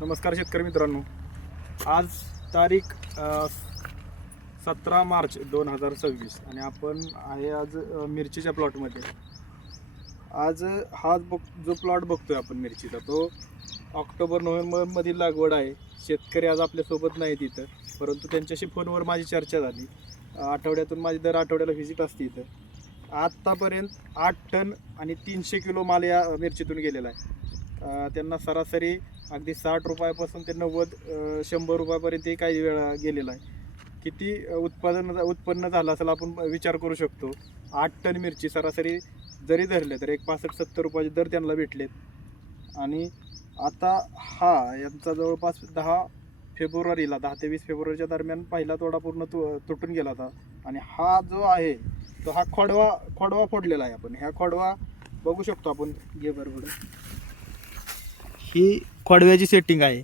नमस्कार शेतकरी मित्रांनो. आज तारीख 17 मार्च 2026 आणि आपण आहे आज मिरचीच्या प्लॉटमध्ये. आज जो प्लॉट बघतोय आपण मिरचीचा, तो ऑक्टोबर-नोव्हेंबरमधील लागवड आहे. शेतकरी आज आपल्यासोबत नाही तिथं, परंतु त्यांच्याशी फोनवर माझी चर्चा झाली. आठवड्यातून माझी दर आठवड्याला व्हिजिट असते इथं. आत्तापर्यंत 8 टन आणि 300 किलो माल या मिरचीतून गेलेला आहे. त्यांना सरासरी अगदी 60 रुपयापासून ते 90-100 रुपयापर्यंत काही वेळा गेलेला आहे. किती उत्पन्न झालं असेल आपण विचार करू शकतो. 8 टन मिरची सरासरी जरी धरले तर एक 65-70 रुपयाचे दर त्यांना भेटलेत. आणि आता यांचा जवळपास 10 फेब्रुवारीला 10 ते 20 फेब्रुवारीच्या दरम्यान पहिला तोडा पूर्ण तुटून गेला होता. आणि हा जो आहे तो हा खोडवा फोडलेला आहे. आपण ह्या खोडवा बघू शकतो. आपण घे बरोबर, ही खोडव्याची सेटिंग आहे,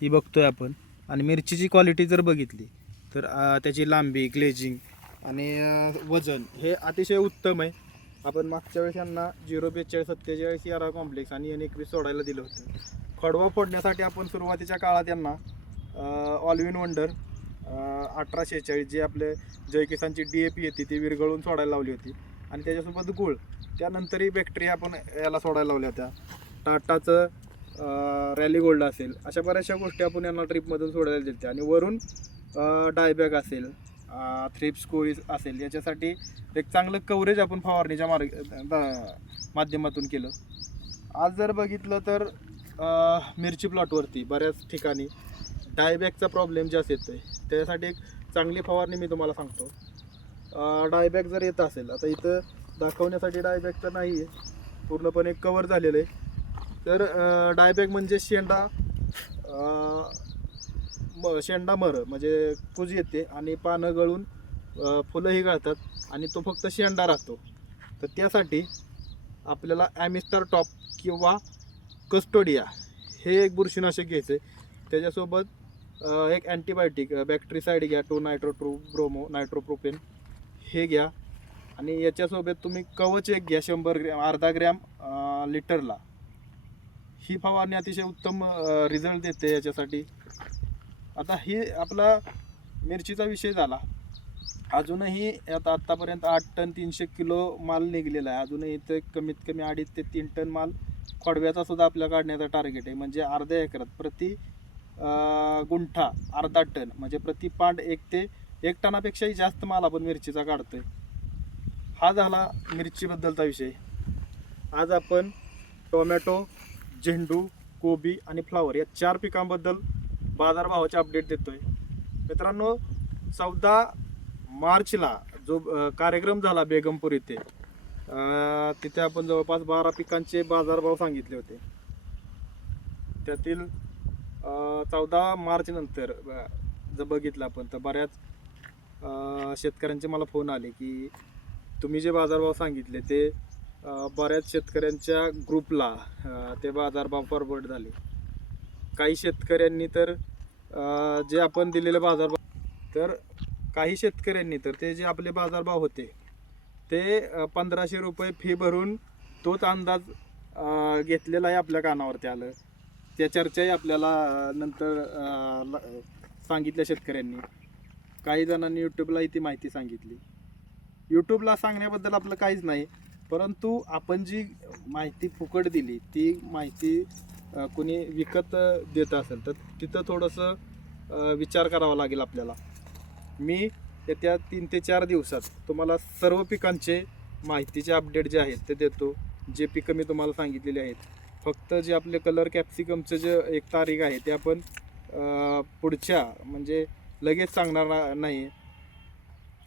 ही बघतोय आपण. आणि मिरचीची क्वालिटी जर बघितली तर त्याची लांबी, ग्लेजिंग आणि वजन हे अतिशय उत्तम आहे. आपण मागच्या वेळेस यांना 042-47 यारा कॉम्प्लेक्स आणि N21 सोडायला दिलं होतं. खोडवा फोडण्यासाठी आपण सुरुवातीच्या काळात यांना ऑल इन वंडर 1846 जे आपले जय किसानची DAP येते ती विरघळून सोडायला लावली होती. आणि त्याच्यासोबत गुळ, त्यानंतरही बॅक्टेरिया आपण याला सोडायला लावल्या होत्या. टाटाचं रॅली गोल्ड असेल, अशा बऱ्याचशा गोष्टी आपण यांना ट्रिपमधून सोडायला दिल्या. आणि वरून डायबॅग असेल, थ्रिप्स कोळीज असेल, याच्यासाठी एक चांगलं कव्हरेज आपण फवारणीच्या माध्यमातून केलं. आज जर बघितलं तर मिरची प्लॉटवरती बऱ्याच ठिकाणी डायबॅगचा प्रॉब्लेम जास्त येतो आहे. त्याच्यासाठी एक चांगली फवारणी मी तुम्हाला सांगतो. डायबॅग जर येत असेल, आता इथं दाखवण्यासाठी डायबॅग तर नाही आहे, पूर्णपणे कवर झालेलं आहे. तर डायबॅग म्हणजे शेंडा मर म्हणजे कुज येते आणि पानं गळून फुलंही गळतात आणि तो फक्त शेंडा राहतो. तर त्यासाठी आपल्याला ॲमिस्टार टॉप किंवा कस्टोडिया हे एक बुरशीनाशक घ्यायचं आहे. त्याच्यासोबत एक अँटीबायोटिक बॅक्टेरिसाईड घ्या, 2-नायट्रो-2-ब्रोमो नायट्रोप्रोपेन हे घ्या. आणि याच्यासोबत तुम्ही कवच एक घ्या, 100 ग्रॅम, अर्धा ग्रॅम लिटरला. ही फवारणी अतिशय उत्तम रिझल्ट देते याच्यासाठी. आता ही आपला मिरचीचा विषय झाला. अजूनही आत्तापर्यंत 8 टन 300 किलो माल निघलेला आहे. अजूनही इथं कमीत कमी 2.5 ते 3 टन माल खोडव्याचा सुद्धा आपल्या काढण्याचा टार्गेट आहे. म्हणजे अर्ध्या एकरात प्रति गुंठा अर्धा टन, म्हणजे प्रति पांड 1 ते 1 टनापेक्षाही जास्त माल आपण मिरचीचा काढतोय. हा झाला मिरचीबद्दलचा विषय. आज आपण टोमॅटो, झेंडू, कोबी आणि फ्लावर या 4 पिकांबद्दल बाजारभावाचे अपडेट देतोय. मित्रांनो, 14 मार्चला जो कार्यक्रम झाला बेगमपूर इथे, तिथे आपण जवळपास 12 पिकांचे बाजारभाव सांगितले होते. त्यातील 14 मार्च नंतर जर बघितलं आपण तर बऱ्याच शेतकऱ्यांचे मला फोन आले की तुम्ही जे बाजारभाव सांगितले ते बऱ्याच शेतकऱ्यांच्या ग्रुपला ते बाजारभाव फॉरवर्ड झाले. काही शेतकऱ्यांनी तर जे आपण दिलेले बाजारभाव, तर काही शेतकऱ्यांनी तर ते जे आपले बाजारभाव होते ते 1500 रुपये फी भरून तोच अंदाज घेतलेला आहे. आपल्या कानावरती आलं, त्या चर्चाही आपल्याला नंतर सांगितल्या शेतकऱ्यांनी. काही जणांनी यूट्यूबलाही ती माहिती सांगितली. यूट्यूबला सांगण्याबद्दल आपलं काहीच नाही, परंतु आपण जी माहिती फुकट दिली ती माहिती कोणी विकत देत असेल तर तिथं थोडंसं विचार करावा लागेल आपल्याला. मी येत्या 3 ते 4 दिवसात तुम्हाला सर्व पिकांचे माहितीचे अपडेट जे आहेत ते देतो. जे पिकं मी तुम्हाला सांगितलेली आहेत, फक्त जे आपले कलर कॅप्सिकमचं जे 1 तारीख आहे ते आपण पुढच्या म्हणजे लगेच सांगणार नाही.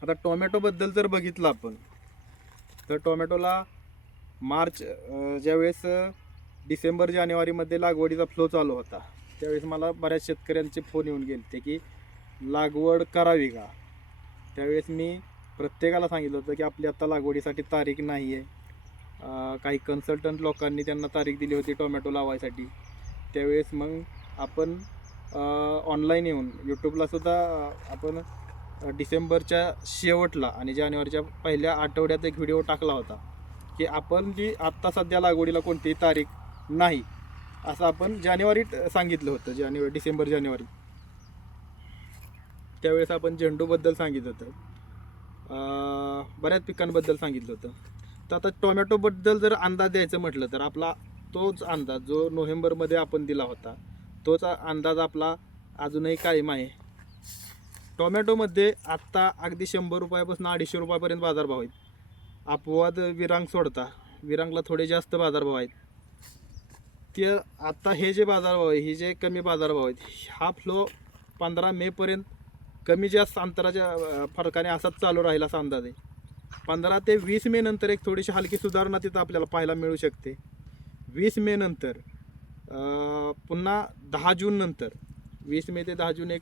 आता टोमॅटोबद्दल जर बघितलं आपण तर टोमॅटोला मार्च ज्यावेळेस डिसेंबर-जानेवारीमध्ये लागवडीचा फ्लो चालू होता, त्यावेळेस मला बऱ्याच शेतकऱ्यांचे फोन येऊन गेले की लागवड करावी का. त्यावेळेस मी प्रत्येकाला सांगितलं होतं की आपली आता लागवडीसाठी तारीख नाही आहे. काही कन्सल्टंट लोकांनी त्यांना तारीख दिली होती टोमॅटो लावायसाठी. त्यावेळेस मग आपण ऑनलाईन येऊन यूट्यूबलासुद्धा आपण डिसेंबरच्या शेवटला आणि जानेवारीच्या पहिल्या आठवड्यात एक व्हिडिओ टाकला होता की आपण जी आत्ता सध्या लागवडीला कोणतीही तारीख नाही, असं आपण जानेवारीत सांगितलं होतं, डिसेंबर-जानेवारी. त्यावेळेस आपण झेंडूबद्दल सांगितलं होतं, बऱ्याच पिकांबद्दल सांगितलं होतं. तर आता टोमॅटोबद्दल जर अंदाज द्यायचं म्हटलं तर आपला तोच अंदाज जो नोव्हेंबरमध्ये आपण दिला होता, तोच अंदाज आपला अजूनही कायम आहे. टोमॅटोमध्ये आत्ता अगदी 100 रुपयापासून 250 रुपयापर्यंत बाजारभाव आहेत. अपवाद विरांग सोडता, विरांगला थोडे जास्त बाजारभाव आहेत. ते आत्ता हे जे बाजारभाव आहे, हे जे कमी बाजारभाव आहेत, हा फ्लो 15 मेपर्यंत कमी जास्त अंतराच्या फरकाने असाच चालू राहील असा अंदाज आहे. 15 ते 20 मे नंतर एक थोडीशी हलकी सुधारणा तिथं आपल्याला पाहायला मिळू शकते. 20 मे नंतर पुन्हा 10 जून नंतर, 20 मे ते 10 जून एक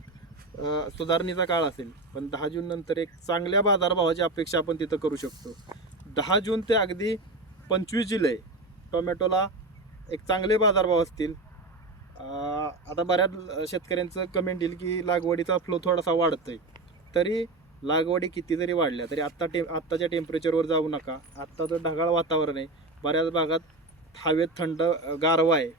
सुधारणेचा काळ असेल, पण 10 जून नंतर एक चांगल्या बाजारभावाची अपेक्षा आपण तिथं करू शकतो. 10 जून ते अगदी 25 जुलै टोमॅटोला एक चांगले बाजारभाव असतील. आता बऱ्याच शेतकऱ्यांचं कमेंट येईल की लागवडीचा फ्लो थोडासा वाढतोय. तरी लागवडी किती जरी वाढल्या तरी आत्ताच्या टेम्परेचरवर जाऊ नका. आत्ता तर ढगाळ वातावरण आहे, बऱ्याच भागात हवेत थंड गारवा आहे.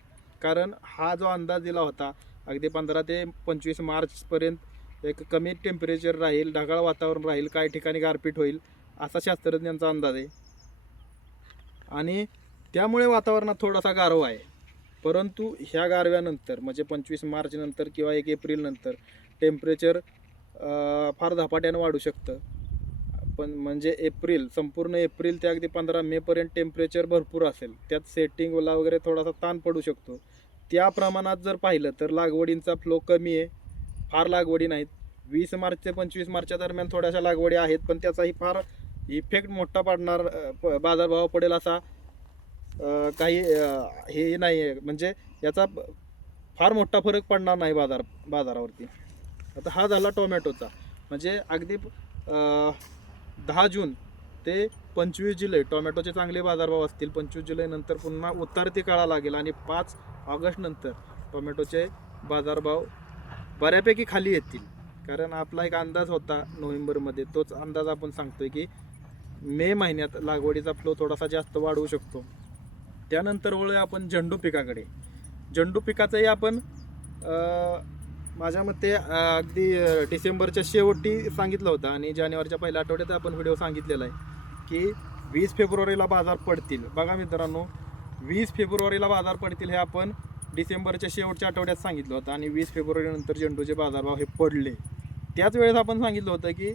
कारण हा जो अंदाज दिला होता अगदी 15 ते 25 मार्चपर्यंत एक कमी टेम्परेचर राहील, ढगाळ वातावरण राहील, काही ठिकाणी गारपीट होईल असा शास्त्रज्ञांचा अंदाज आहे. आणि त्यामुळे वातावरणात थोडासा गारवा आहे. परंतु ह्या गारव्यानंतर म्हणजे 25 मार्च नंतर किंवा 1 एप्रिल नंतर टेम्परेचर फार झपाट्यानं वाढू शकतं. पण म्हणजे संपूर्ण एप्रिल ते अगदी 15 मेपर्यंत टेम्परेचर भरपूर असेल. त्यात सेटिंगला वगैरे थोडासा ताण पडू शकतो. त्या प्रमाणात जर पाहिलं तर लागवडींचा फ्लो कमी आहे, फार लागवडी नाहीत. 20 मार्च ते 25 मार्चच्या दरम्यान थोड्याशा लागवडी आहेत, पण त्याचाही फार इफेक्ट मोठा पडणार बाजारभाव पडेल असा काही हे नाही आहे. म्हणजे याचा फार मोठा फरक पडणार नाही बाजारावरती. आता हा झाला टोमॅटोचा. म्हणजे अगदी 10 जून ते 25 जुलै टोमॅटोचे चांगले बाजारभाव असतील. 25 जुलै नंतर पुन्हा उतरती काळा लागेल आणि 5 ऑगस्ट नंतर टोमॅटोचे बाजारभाव बऱ्यापैकी खाली येतील. कारण आपला एक अंदाज होता नोव्हेंबरमध्ये, तोच अंदाज आपण सांगतोय की मे महिन्यात लागवडीचा फ्लो थोडासा जास्त वाढवू शकतो. त्यानंतर वळूया आपण झेंडू पिकाकडे. झेंडू पिकाचंही आपण माझ्या मते अगदी डिसेंबरच्या शेवटी सांगितलं होतं आणि जानेवारीच्या पहिल्या आठवड्यात आपण व्हिडिओ सांगितलेला आहे की 20 फेब्रुवारीला बाजार पडतील. बघा मित्रांनो, 20 फेब्रुवारीला बाजार पडतील हे आपण डिसेंबरच्या शेवटच्या आठवड्यात सांगितलं होतं आणि 20 फेब्रुवारीनंतर झेंडूचे बाजारभाव हे पडले. त्याच वेळेस आपण सांगितलं होतं की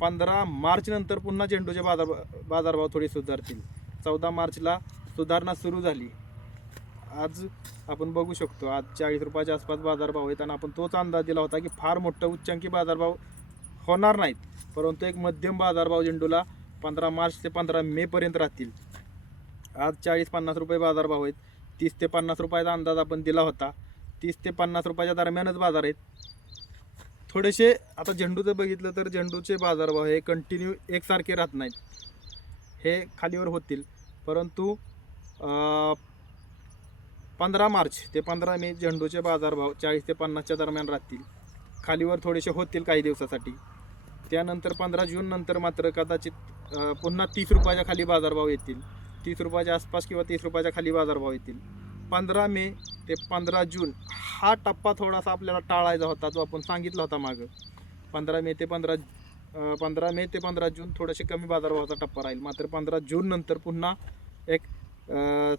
15 मार्च नंतर पुन्हा झेंडूचे बाजारभाव थोडे सुधारतील. 14 मार्चला सुधारणा सुरू झाली. आज आपण बघू शकतो आज 40 रुपयाच्या आसपास बाजारभाव आहेत आणि आपण तोच अंदाज दिला होता की फार मोठं उच्चांकी बाजारभाव होणार नाहीत, परंतु एक मध्यम बाजारभाव झेंडूला 15 मार्च ते 15 मेपर्यंत राहतील. आज 40-50 रुपये बाजारभाव आहेत. 30 ते 50 रुपयाचा अंदाज आपण दिला होता. 30 ते 50 रुपयाच्या दरम्यानच बाजार आहेत. थोडेसे आता झेंडूचं बघितलं तर झेंडूचे बाजारभाव हे कंटिन्यू एकसारखे राहत नाहीत, हे खालीवर होतील. परंतु 15 मार्च ते 15 मे झेंडूचे बाजारभाव 40 ते 50च्या दरम्यान राहतील, खालीवर थोडेसे होतील काही दिवसासाठी. त्यानंतर 15 जून नंतर मात्र कदाचित पुन्हा 30 रुपयाच्या खाली बाजारभाव येतील. 30 रुपयाच्या आसपास किंवा 30 रुपयाच्या खाली बाजारभाव येतील. 15 मे ते 15 जून हा टप्पा थोडासा आपल्याला टाळायचा होता, जो आपण सांगितला होता मागं. 15 मे ते 15 जून थोडेसे कमी बाजारभावाचा टप्पा राहील. मात्र 15 जून नंतर पुन्हा एक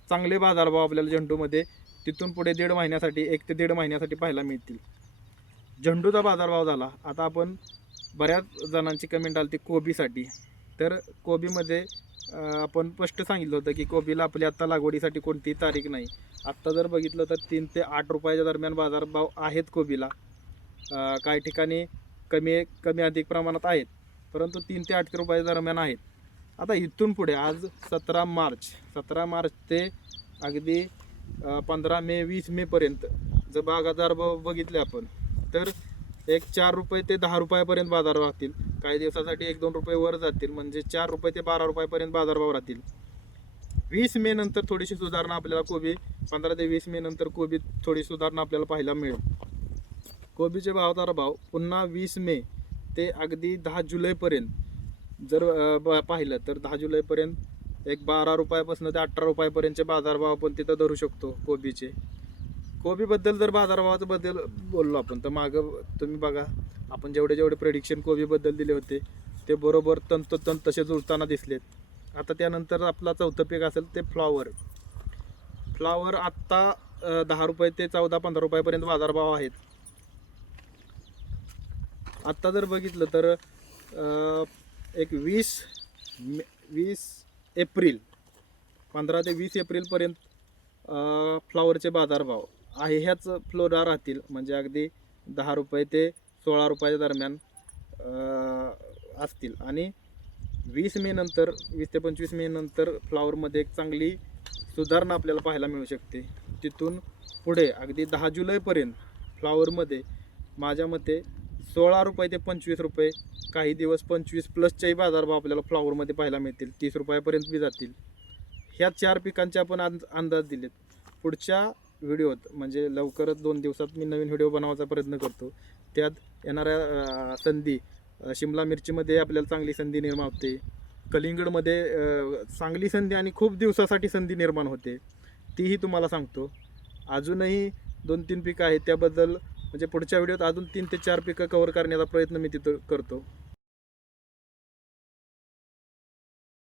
चांगले बाजारभाव आपल्याला झेंडूमध्ये तिथून पुढे 1 ते 1.5 महिन्यासाठी पाहायला मिळतील. झेंडूचा बाजारभाव झाला. आता आपण बऱ्याच जणांची कमेंट आली ती कोबीसाठी. तर कोबीमध्ये आपण स्पष्ट सांगितलं होतं की कोबीला आपली आत्ता लागवडीसाठी कोणतीही तारीख नाही. आत्ता जर बघितलं तर 3 ते 8 रुपयाच्या दरम्यान बाजारभाव आहेत कोबीला. काही ठिकाणी कमी अधिक प्रमाणात आहेत, परंतु 3 ते 8 रुपयाच्या दरम्यान आहेत. आता इथून पुढे आज 17 मार्च ते अगदी 15 मे 20 मेपर्यंत जर बाजारभाव बघितले आपण तर एक 4 रुपये ते 10 रुपयापर्यंत बाजार राहतील. काही दिवसासाठी 1-2 रुपये वर जातील, म्हणजे 4 रुपये ते 12 रुपयापर्यंत बाजारभाव राहतील. 20 मे नंतर थोडीशी सुधारणा आपल्याला 15 ते 20 मे नंतर कोबी थोडी सुधारणा आपल्याला पाहायला मिळेल. कोबीचे बाजारभाव पुन्हा 20 मे ते अगदी 10 जुलैपर्यंत जर पाहिलं तर 10 जुलैपर्यंत एक 12 रुपयापासून ते 18 रुपयापर्यंतचे बाजारभाव आपण तिथं धरू शकतो कोबीचे. कोबीबद्दल जर बाजारभावाचं बद्दल बोललो आपण तर मागं तुम्ही बघा, आपण जेवढे प्रेडिक्शन कोबीबद्दल दिले होते ते बरोबर तंतोतंत तसे जुळताना दिसलेत. आता त्यानंतर आपला चौथं पीक असेल ते फ्लावर आत्ता 10 रुपये ते 14-15 रुपयापर्यंत बाजारभाव आहेत. आत्ता जर बघितलं तर एक 20 एप्रिल 15 ते 20 एप्रिलपर्यंत फ्लावरचे बाजारभाव आहे ह्याच फ्लोरा राहतील, म्हणजे अगदी 10 रुपये ते 16 रुपयाच्या दरम्यान असतील. आणि 20 ते 25 मे नंतर फ्लावरमध्ये एक चांगली सुधारणा आपल्याला पाहायला मिळू शकते. तिथून पुढे अगदी 10 जुलैपर्यंत फ्लावरमध्ये माझ्या मते 16 रुपये ते 25 रुपये, काही दिवस 25 प्लसच्याही बाजारभाव आपल्याला फ्लावरमध्ये पाहायला मिळतील, 30 रुपयापर्यंत बी जातील. ह्या 4 पिकांचे आपण अंदाज दिलेत. पुढच्या व्हिडिओत म्हणजे लवकरच 2 दिवसात मी नवीन व्हिडिओ बनवायचा प्रयत्न करतो. त्यात येणाऱ्या संधी, शिमला मिरचीमध्ये आपल्याला चांगली संधी निर्माण होते, कलिंगडमध्ये चांगली संधी आणि खूप दिवसासाठी संधी निर्माण होते, तीही तुम्हाला सांगतो. अजूनही 2-3 पिकं आहेत त्याबद्दल म्हणजे पुढच्या व्हिडिओत अजून 3 ते 4 पिकं कव्हर करण्याचा प्रयत्न मी तिथं करतो.